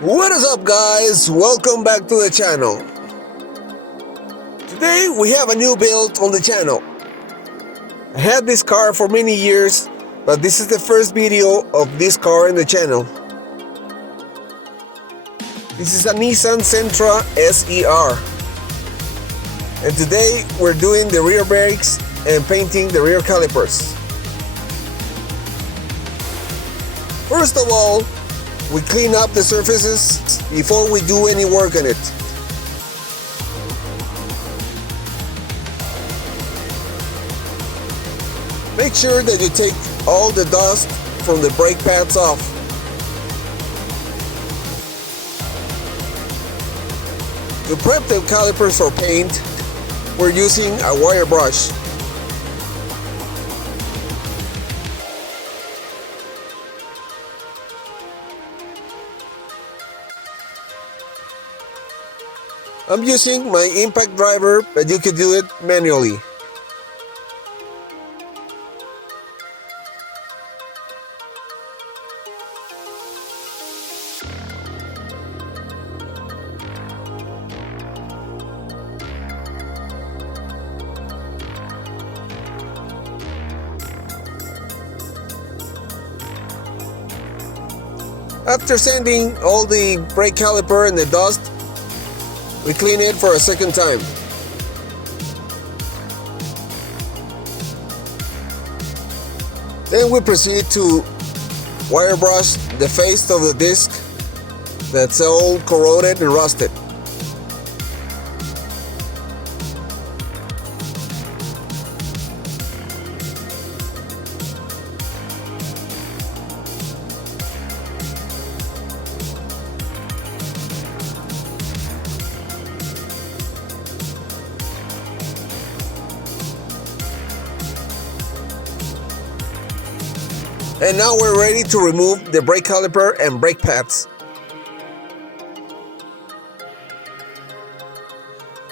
What is up, guys? Welcome back to the channel. Today we have a new build on the channel. I had this car for many years, but this is the first video of this car in the channel. This is a Nissan Sentra seR. And today we're doing the rear brakes and painting the rear calipers. First of all, we clean up the surfaces before we do any work on it. Make sure that you take all the dust from the brake pads off. To prep the calipers for paint, we're using a wire brush. I'm using my impact driver, but you could do it manually. After sanding all the brake caliper and the dust, we clean it for a second time. Then we proceed to wire brush the face of the disc that's all corroded and rusted. And now we're ready to remove the brake caliper and brake pads.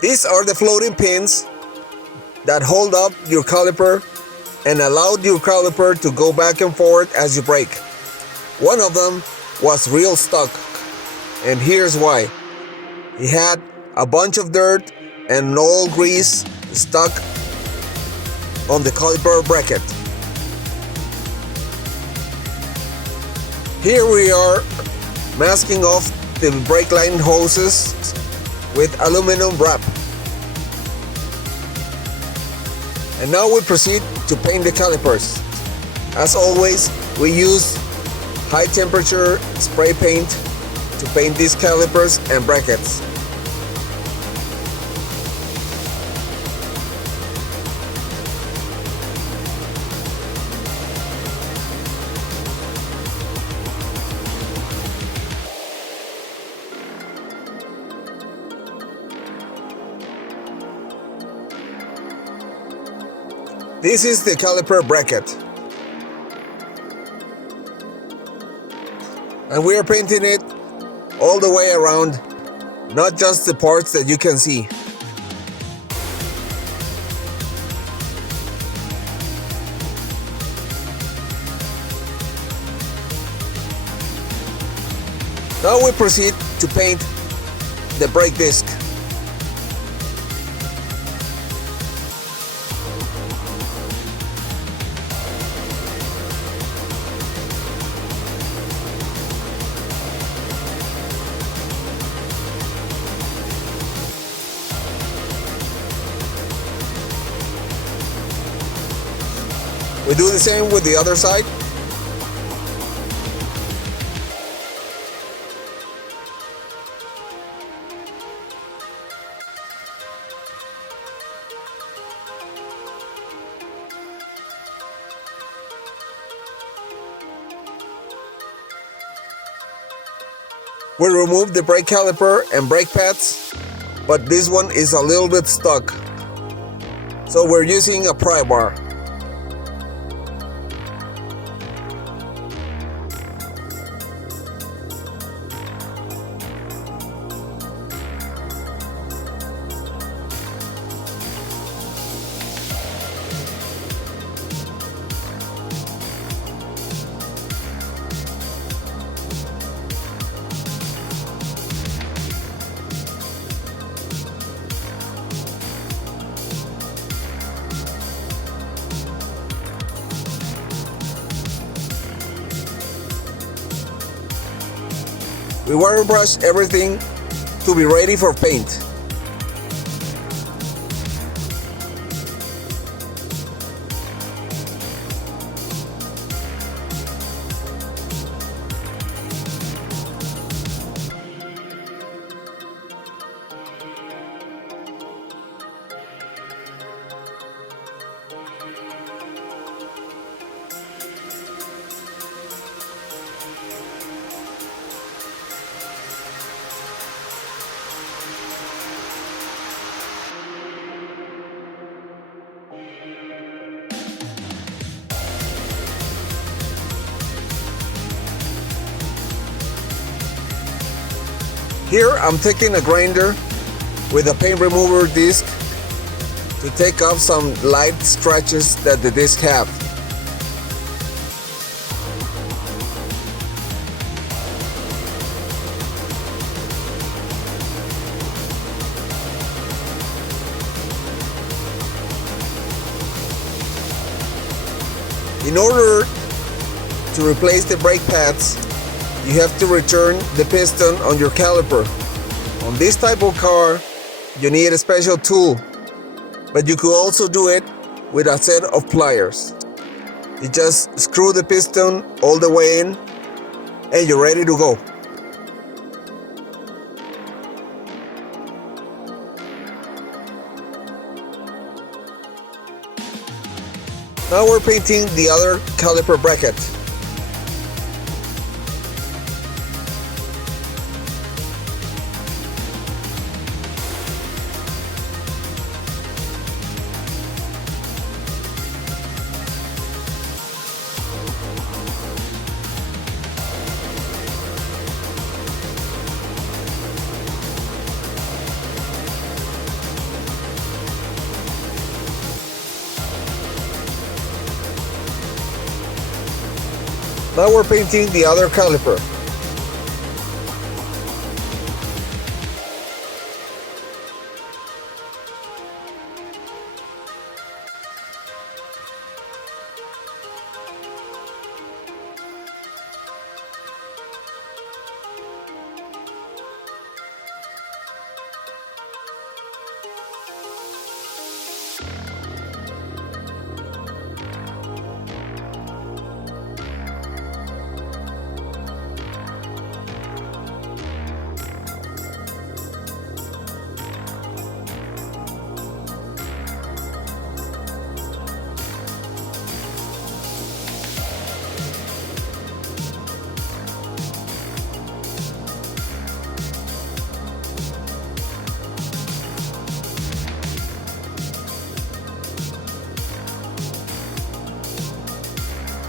These are the floating pins that hold up your caliper and allow your caliper to go back and forth as you brake. One of them was real stuck, and here's why. It had a bunch of dirt and old grease stuck on the caliper bracket. Here we are masking off the brake line hoses with aluminum wrap. And now we proceed to paint the calipers. As always, we use high temperature spray paint to paint these calipers and brackets. This is the caliper bracket, and we are painting it all the way around, not just the parts that you can see. Now we proceed to paint the brake disc. We do the same with the other side. We remove the brake caliper and brake pads, but this one is a little bit stuck. So we're using a pry bar. We water brush everything to be ready for paint. Here I'm taking a grinder with a paint remover disc to take off some light scratches that the disc have. In order to replace the brake pads, you have to return the piston on your caliper. On this type of car, you need a special tool, but you could also do it with a set of pliers. You just screw the piston all the way in and you're ready to go. Now we're painting the other caliper bracket. Now we're painting the other caliper.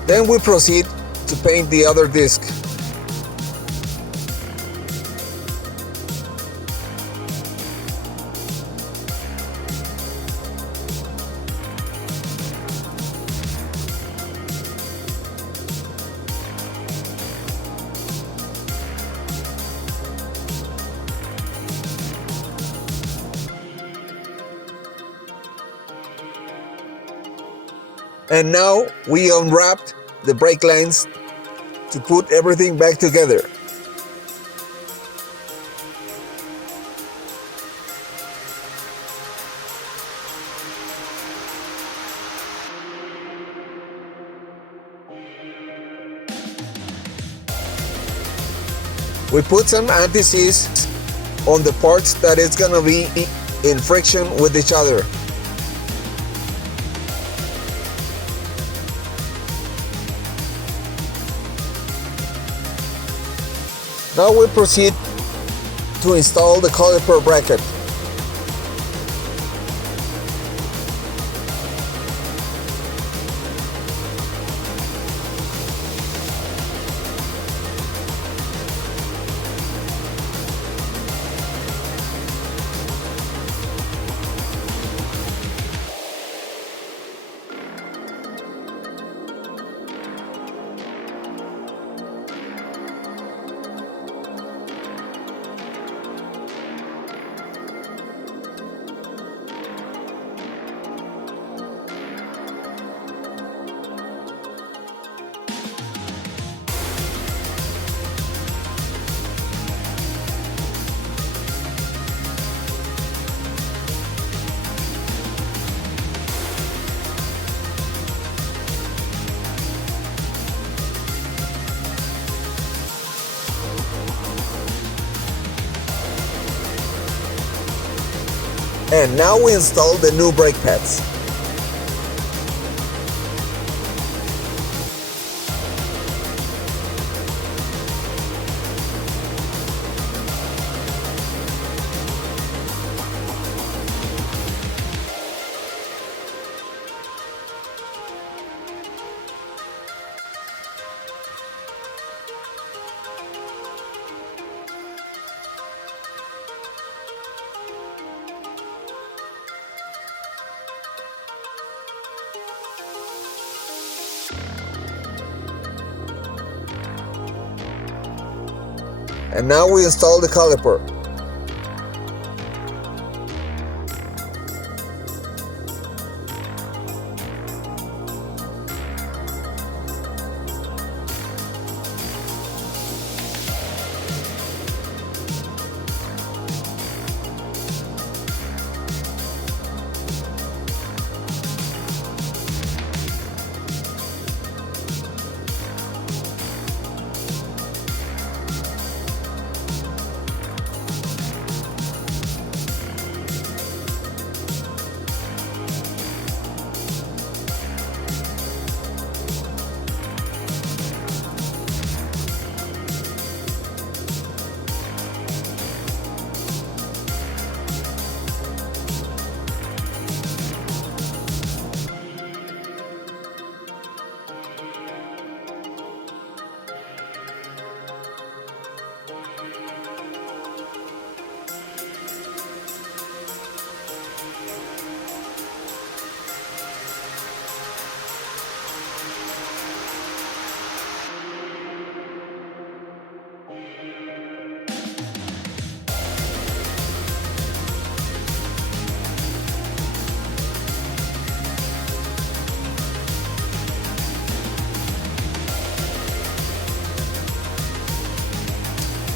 Then we proceed to paint the other disc. And now we unwrapped the brake lines to put everything back together. We put some anti-seize on the parts that is gonna be in friction with each other. Now we proceed to install the caliper bracket. And now we install the new brake pads. And now we install the caliper.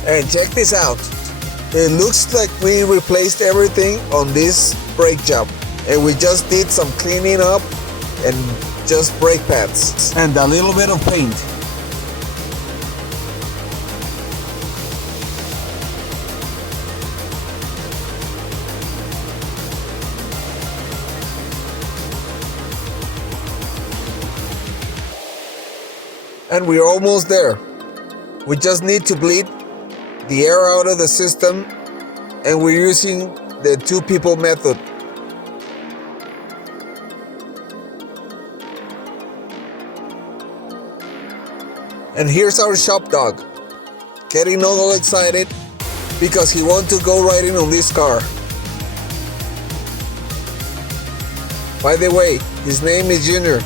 And check this out. It looks like we replaced everything on this brake job. And we just did some cleaning up and just brake pads and a little bit of paint. And we're almost there. We just need to bleed the air out of the system, and we're using the two people method. And here's our shop dog, getting all excited because he wants to go riding on this car. By the way, his name is Junior,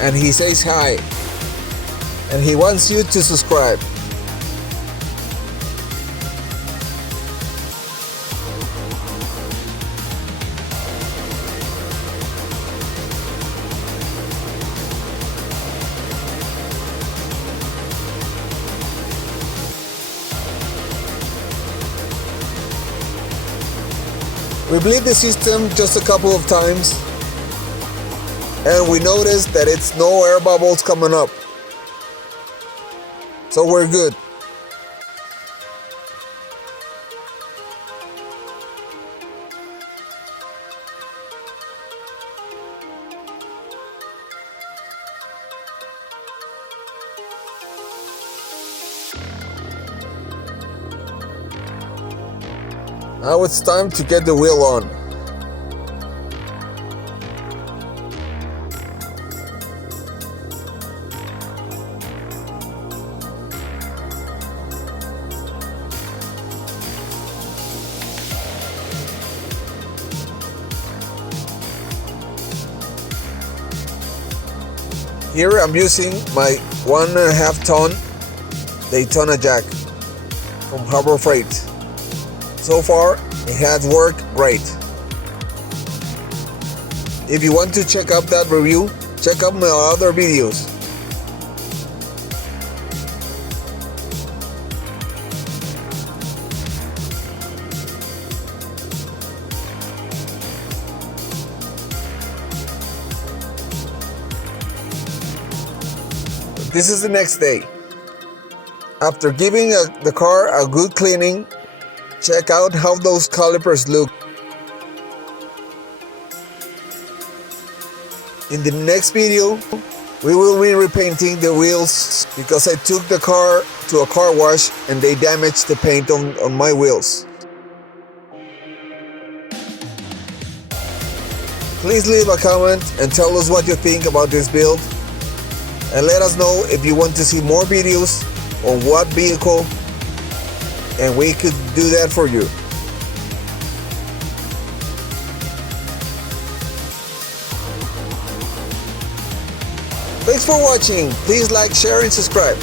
and he says hi, and he wants you to subscribe. We bleed the system just a couple of times, and we noticed that it's no air bubbles coming up. So we're good. Now it's time to get the wheel on. Here I'm using my 1.5 ton Daytona jack from Harbor Freight. So far, it has worked great. If you want to check out that review, check out my other videos. This is the next day. After giving the car a good cleaning, check out how those calipers look. In the next video, we will be repainting the wheels because I took the car to a car wash and they damaged the paint on my wheels. Please leave a comment and tell us what you think about this build. And let us know if you want to see more videos on what vehicle, and we could do that for you. Thanks for watching. Please like, share, and subscribe.